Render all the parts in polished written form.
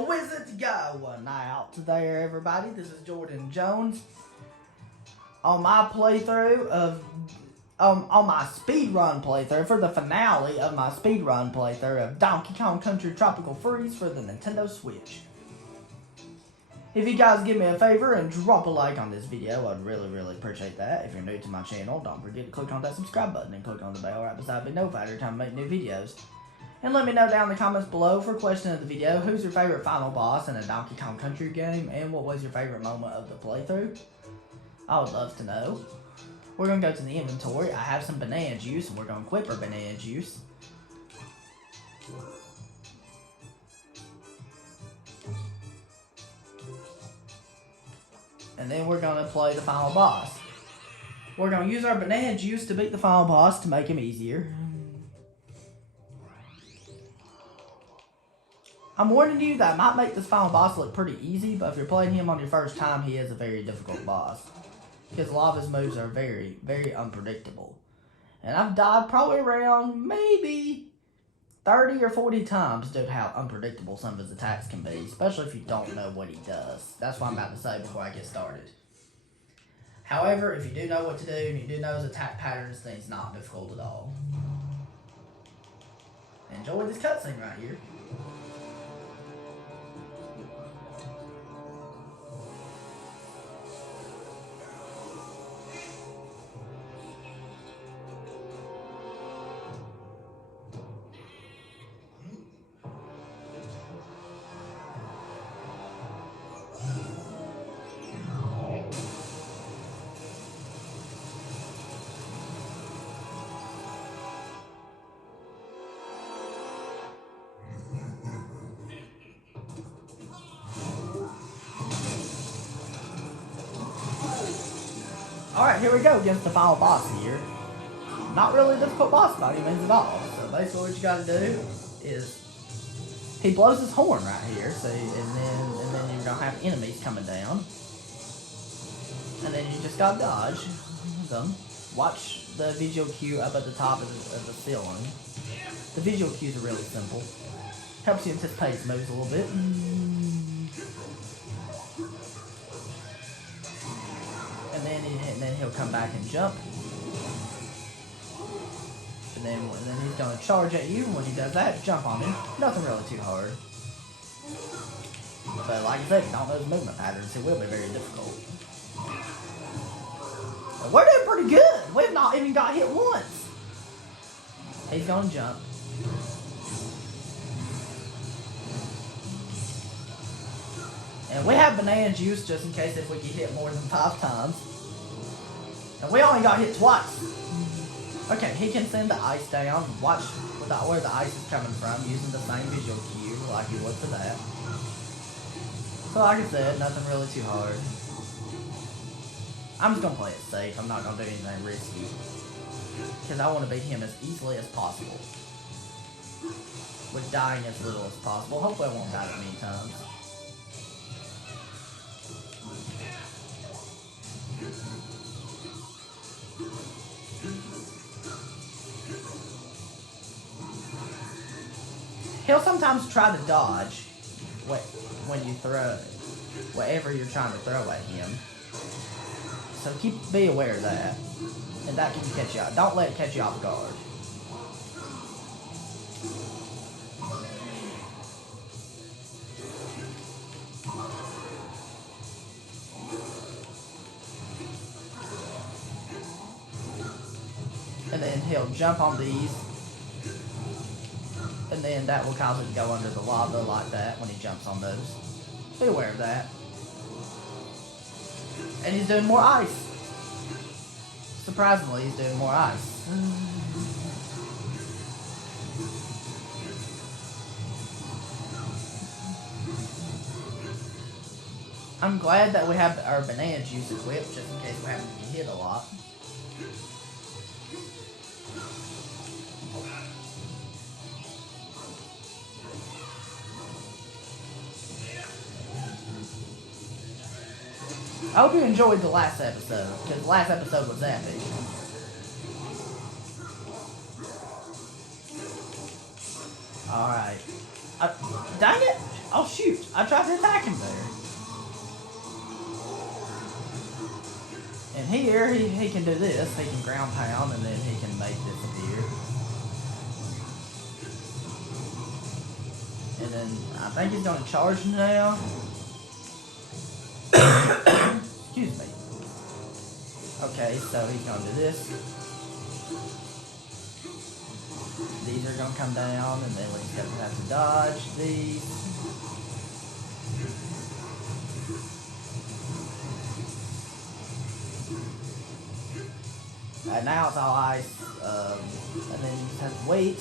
a wizard go. Now, there, everybody. This is Jordan Jones. On my playthrough of, on my speedrun playthrough, for the finale of my speedrun playthrough of Donkey Kong Country Tropical Freeze for the Nintendo Switch. If you guys give me a favor and drop a like on this video, I'd really appreciate that. If you're new to my channel, don't forget to click on that subscribe button and click on the bell right beside me, notified every time I make new videos. And let me know down in the comments below for question of the video, who's your favorite final boss in a Donkey Kong Country game, and what was your favorite moment of the playthrough? I would love to know. We're going to go to the inventory. I have some banana juice, and we're going to equip our banana juice. And then we're going to play the final boss. We're going to use our banana juice to beat the final boss to make him easier. I'm warning you that I might make this final boss look pretty easy, but if you're playing him on your first time, he is a very difficult boss. Because a lot of his moves are very unpredictable. And I've died probably around maybe 30 or 40 times due to how unpredictable some of his attacks can be, especially if you don't know what he does. That's what I'm about to say before I get started. However, if you do know what to do and you do know his attack patterns, then it's not difficult at all. Enjoy this cutscene right here. Alright, here we go against the final boss here. Not really a difficult boss by any means at all. So basically what you gotta do is he blows his horn right here, so and then you're gonna have enemies coming down. And then you just gotta dodge them. Watch the visual cue up at the top of the ceiling. The visual cues are really simple. Helps you anticipate his moves a little bit. And then he'll come back and jump. And then he's going to charge at you. When he does that, jump on him. Nothing really too hard. But like I said, if you don't know his movement patterns, it will be very difficult. But we're doing pretty good. We've not even got hit once. He's going to jump. And we have banana juice just in case if we get hit more than 5 times. And we only got hit twice. Okay, he can send the ice down. Watch where the ice is coming from using the same visual cue like he would for that. So like I said, nothing really too hard. I'm just going to play it safe. I'm not going to do anything risky. Because I want to beat him as easily as possible. With dying as little as possible. Hopefully I won't die that many times. He'll sometimes try to dodge when you throw whatever you're trying to throw at him. So be aware of that. And that can catch you out. Don't let it catch you off guard. And then he'll jump on these. And then that will cause it to go under the lava like that when he jumps on those. Be aware of that. And he's doing more ice. Surprisingly, he's doing more ice. I'm glad that we have our banana juice equipped just in case we happen to get hit a lot. I hope you enjoyed the last episode, because the last episode was epic. Alright. Dang it! Oh shoot, I tried to attack him there. And here, he can do this. He can ground pound, and then he can make this appear. And then, I think he's going to charge now. Excuse me. Okay, so he's going to do this. These are going to come down, and then we're just going to have to dodge these. Now it's all ice, and then you just have to wait.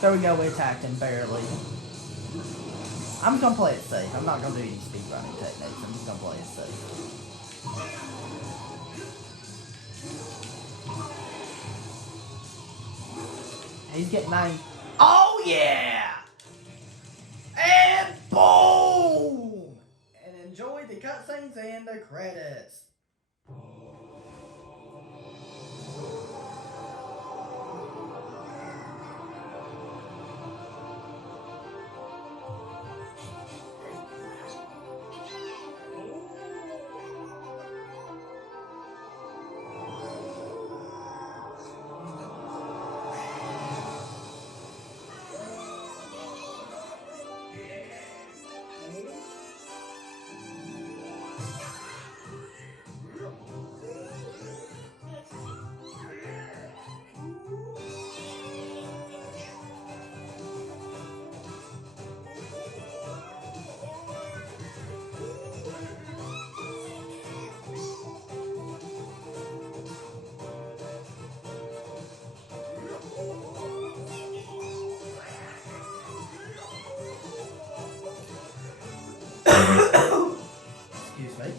There we go, we attacked him barely. I'm just gonna play it safe. I'm not gonna do any speedrunning techniques. I'm just gonna play it safe. He's getting 9. Oh yeah! And boom! And enjoy the cutscenes and the credits. Excuse me.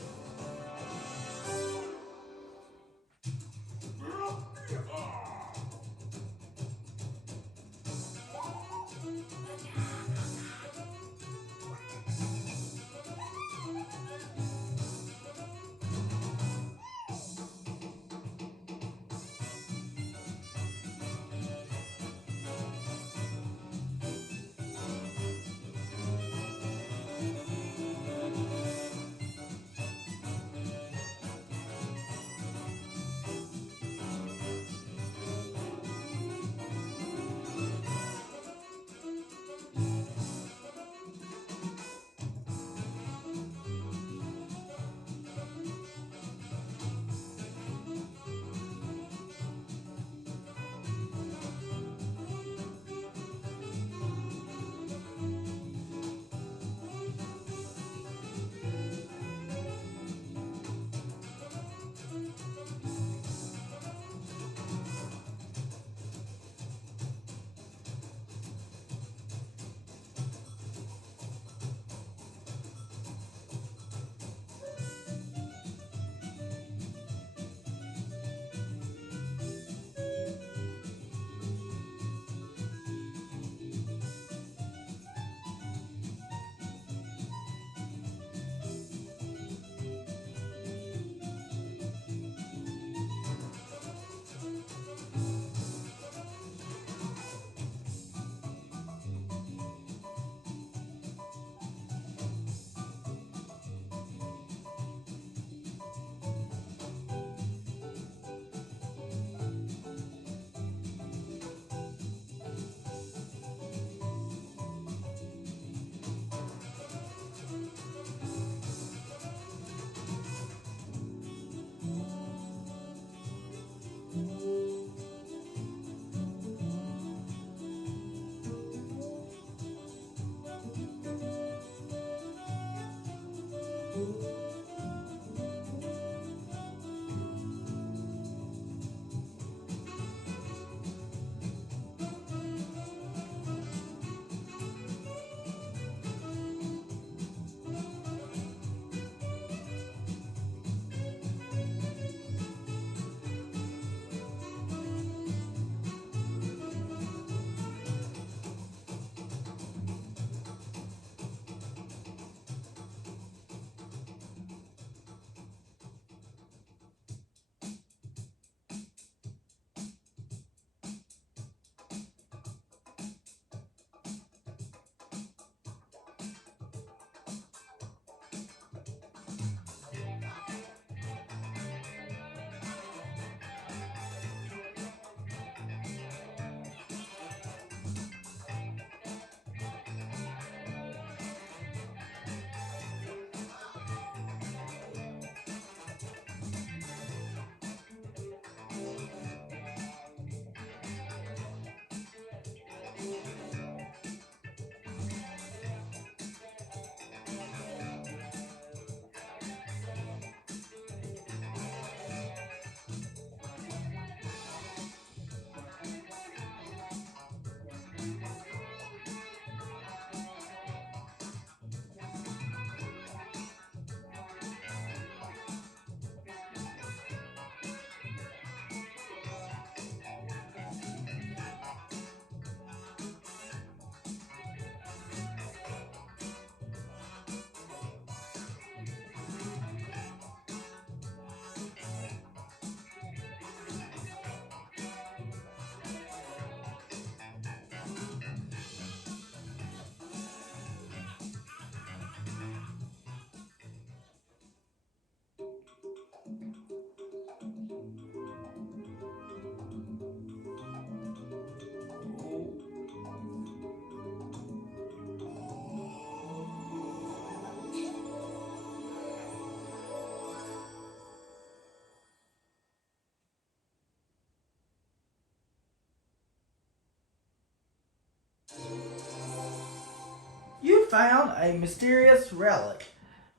found a mysterious relic.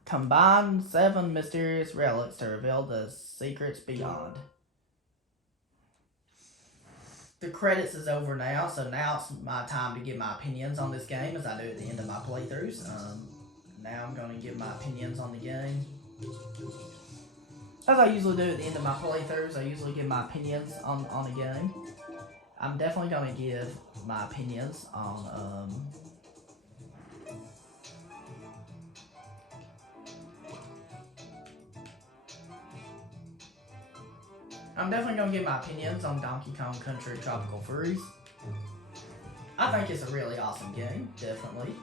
Combine 7 mysterious relics to reveal the secrets beyond. The credits is over now, so now it's my time to give my opinions on this game, as I do at the end of my playthroughs. Now I'm going to give my opinions on the game. As I usually do at the end of my playthroughs, I usually give my opinions on a game. I'm definitely going to give my opinions on Donkey Kong Country Tropical Freeze. I think it's a really awesome game, definitely.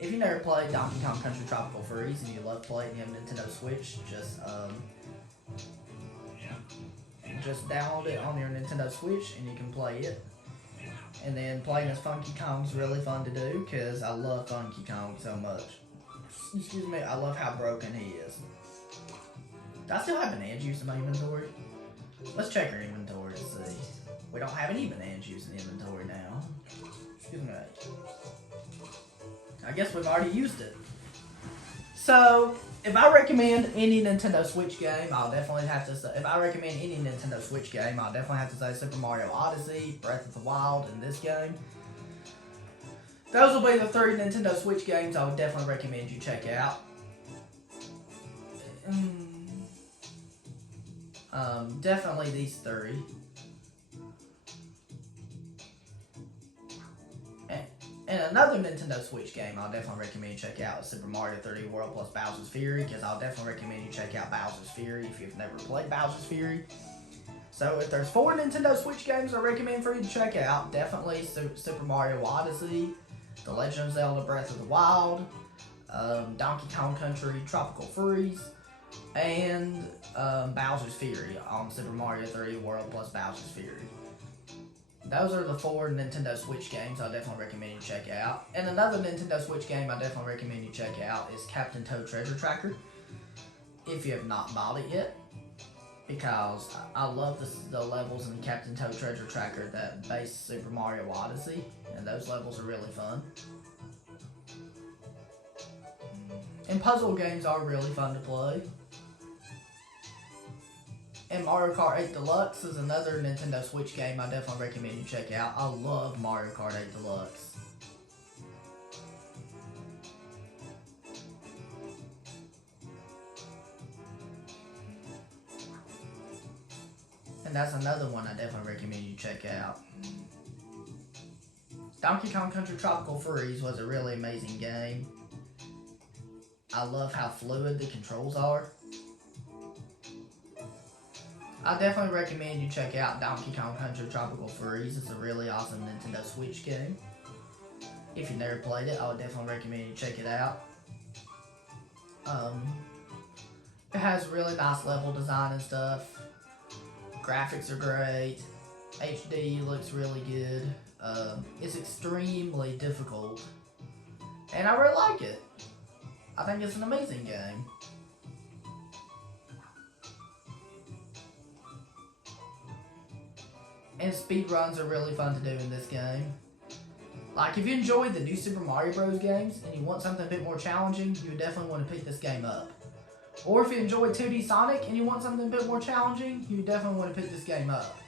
If you never played Donkey Kong Country Tropical Freeze and you love playing the Nintendo Switch, just download it on your Nintendo Switch and you can play it. And then playing as Funky Kong's really fun to do, because I love Funky Kong so much. Excuse me, I love how broken he is. Do I still have banana juice in my inventory? Let's check our inventory to see. We don't have any banana juice in the inventory now. Excuse me. I guess we've already used it. So, if I recommend any Nintendo Switch game, I'll definitely have to say, Super Mario Odyssey, Breath of the Wild, and this game. Those will be the 3 Nintendo Switch games I would definitely recommend you check out. Definitely these 3. And another Nintendo Switch game I'll definitely recommend you check out is Super Mario 3D World plus Bowser's Fury, because I'll definitely recommend you check out Bowser's Fury if you've never played Bowser's Fury. So if there's 4 Nintendo Switch games I recommend for you to check out, definitely Super Mario Odyssey, The Legend of Zelda Breath of the Wild, Donkey Kong Country Tropical Freeze, and Bowser's Fury on Super Mario 3D World plus Bowser's Fury. Those are the 4 Nintendo Switch games I definitely recommend you check out. And another Nintendo Switch game I definitely recommend you check out is Captain Toad Treasure Tracker, if you have not bought it yet. Because I love the levels in Captain Toad Treasure Tracker that base Super Mario Odyssey, and those levels are really fun. And puzzle games are really fun to play. And Mario Kart 8 Deluxe is another Nintendo Switch game I definitely recommend you check out. I love Mario Kart 8 Deluxe. And that's another one I definitely recommend you check out. Donkey Kong Country Tropical Freeze was a really amazing game. I love how fluid the controls are. I definitely recommend you check out Donkey Kong Country Tropical Freeze. It's a really awesome Nintendo Switch game. If you've never played it, I would definitely recommend you check it out. It has really nice level design and stuff. Graphics are great. HD looks really good. It's extremely difficult. And I really like it. I think it's an amazing game. And speedruns are really fun to do in this game. Like, if you enjoyed the new Super Mario Bros. Games and you want something a bit more challenging, you would definitely want to pick this game up. Or if you enjoyed 2D Sonic and you want something a bit more challenging, you would definitely want to pick this game up.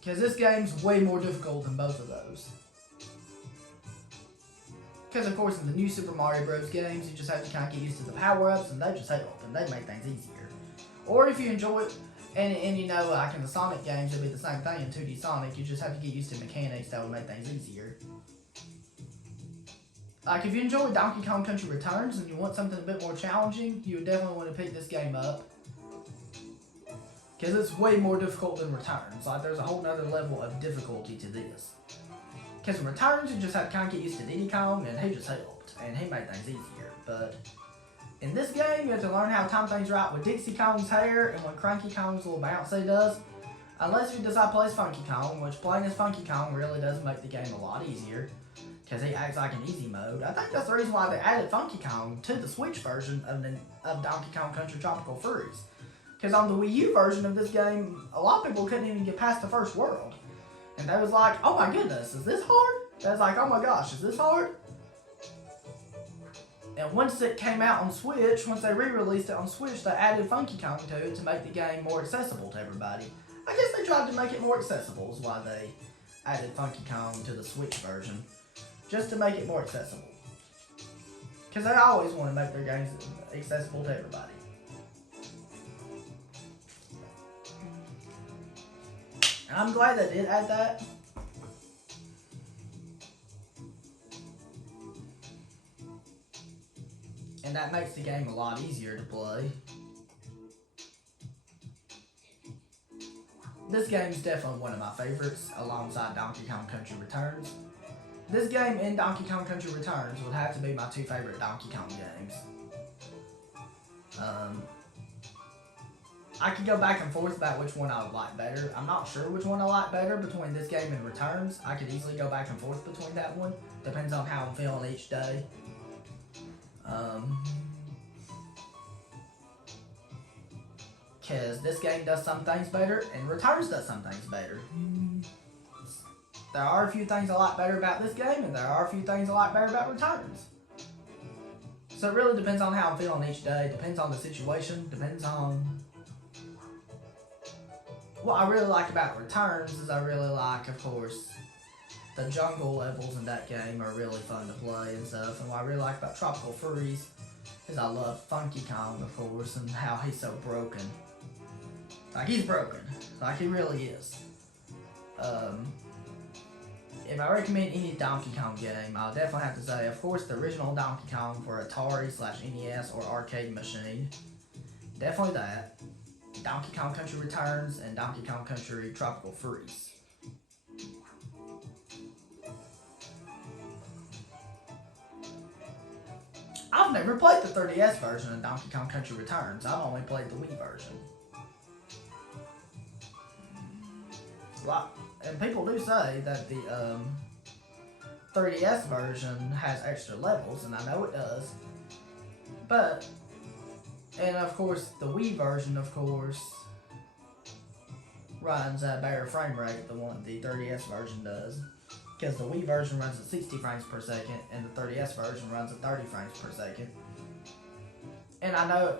Because this game's way more difficult than both of those. Because, of course, in the new Super Mario Bros. Games, you just have to kind of get used to the power-ups, and they just help, and they make things easier. Or if you enjoy it, and you know, like in the Sonic games, it'll be the same thing in 2D Sonic, you just have to get used to mechanics that will make things easier. Like, if you enjoy Donkey Kong Country Returns and you want something a bit more challenging, you would definitely want to pick this game up. Because it's way more difficult than Returns. Like, there's a whole nother level of difficulty to this. Because in Returns, you just have to kind of get used to Diddy Kong, and he just helped. And he made things easier. But in this game, you have to learn how to time things right with Dixie Kong's hair and when Cranky Kong's little bounce he does. Unless you decide to play as Funky Kong, which playing as Funky Kong really does make the game a lot easier. Because he acts like an easy mode. I think that's the reason why they added Funky Kong to the Switch version of Donkey Kong Country Tropical Freeze. Because on the Wii U version of this game, a lot of people couldn't even get past the first world. And they was like, oh my goodness, is this hard? I was like, oh my gosh, is this hard? And once it came out on Switch, once they re-released it on Switch, they added Funky Kong to it to make the game more accessible to everybody. I guess they tried to make it more accessible is why they added Funky Kong to the Switch version. Just to make it more accessible. Because they always want to make their games accessible to everybody. And I'm glad they did add that. And that makes the game a lot easier to play. This game's definitely one of my favorites, alongside Donkey Kong Country Returns. This game and Donkey Kong Country Returns would have to be my two favorite Donkey Kong games. I could go back and forth about which one I would like better. I'm not sure which one I like better between this game and Returns. I could easily go back and forth between that one. Depends on how I'm feeling each day. Because this game does some things better and Returns does some things better. There are a few things I like better about this game, and there are a few things I like better about Returns. So it really depends on how I'm feeling each day, depends on the situation, depends on... What I really like about Returns is I really like, of course, the jungle levels in that game are really fun to play and stuff. And what I really like about Tropical Freeze is I love Funky Kong, of course, and how he's so broken. Like, he's broken. Like, he really is. If I recommend any Donkey Kong game, I'll definitely have to say, of course, the original Donkey Kong for Atari/NES or arcade machine. Definitely that. Donkey Kong Country Returns and Donkey Kong Country Tropical Freeze. I've never played the 3DS version of Donkey Kong Country Returns. I've only played the Wii version. And people do say that the 3DS version has extra levels, and I know it does. But, and of course, the Wii version, of course, runs at a better frame rate than what the 3DS version does. Because the Wii version runs at 60 frames per second, and the 3DS version runs at 30 frames per second. And I know...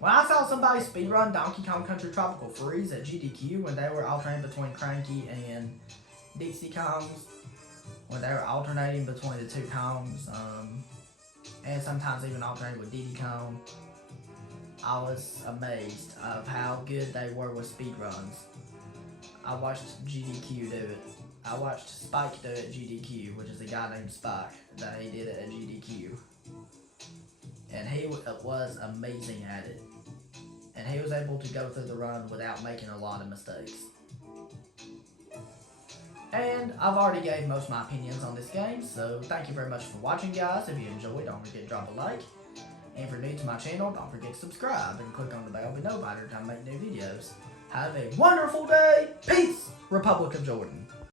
When I saw somebody speedrun Donkey Kong Country Tropical Freeze at GDQ when they were alternating between Cranky and Dixie Kongs, when they were alternating between the two Kongs, and sometimes even alternating with Diddy Kong, I was amazed of how good they were with speedruns. I watched GDQ do it. I watched Spike do it at GDQ, which is a guy named Spike, that he did it at GDQ. And he was amazing at it. And he was able to go through the run without making a lot of mistakes. And I've already gave most of my opinions on this game, so thank you very much for watching, guys. If you enjoyed, don't forget to drop a like. And if you're new to my channel, don't forget to subscribe and click on the bell below every time I make new videos. Have a wonderful day. Peace, Republic of Jordan.